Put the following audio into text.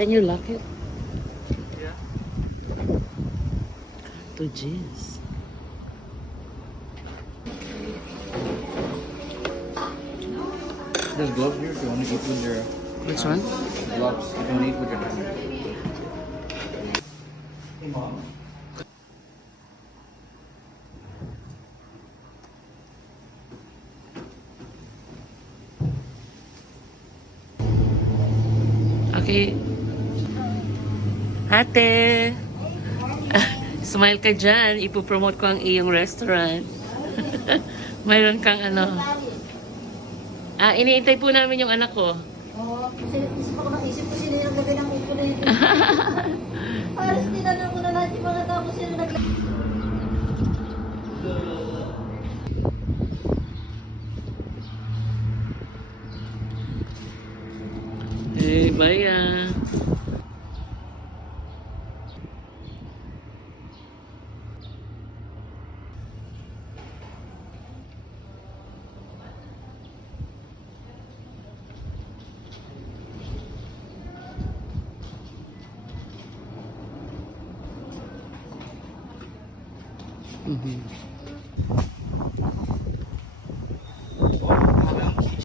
Can you lock it? Yeah. To jeez. There's gloves here if you want to eat with your Which one? gloves if you want to eat with your hand. Hey, Mom. Okay. Ate! Smile ka dyan. Ipopromote ko ang iyong restaurant. Mayroon kang ano. Iniintay po namin yung anak ko. Oo, isip ko sino yung lagay ng upo na yun. Halos tinanong ko na lahat yung mga tao kung sino naglagay. Hey, bye. Mm-hmm.